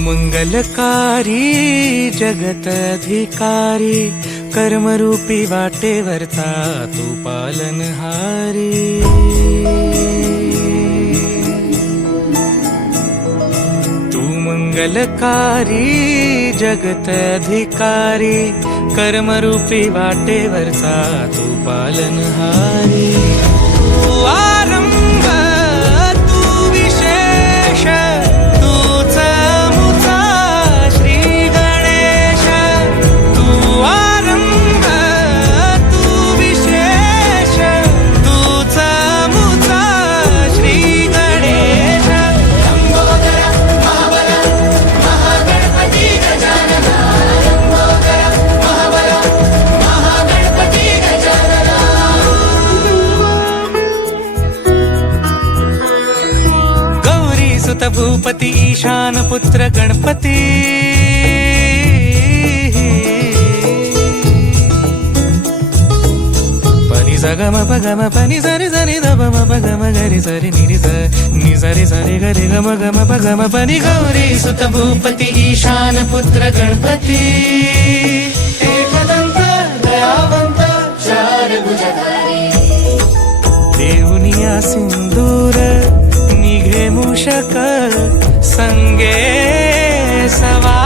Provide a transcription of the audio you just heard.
मंगलकारी जगत अधिकारी कर्मरूपी वाटेवरचा तू पालनहारी। तू मंगलकारी जगत अधिकारी कर्मरूपी वाटेवरचा तू पालनहारी। तू आरंभ तू विशेष तूच मुचा श्री गणेश। तू आरंभ तू विशेष तूच मुचा श्री गणेश। लंबोदर महाबल महागणपती गजानना। लंबोदर महाबल महागणपती गजानना। गौरी सुत भूपती ईशान पुत्र गणपती। पनी सगम पगम पनी सरि सरि धम पगम गरि सरि निरि नि सरि सरि गरि गम गम पगम पनी। गौरी सुत भूपती ईशान पुत्र गणपती। एकदंत दयावंत चार भुजधारी। देऊनिया सिंदूर निघे मूषक संगे सवा।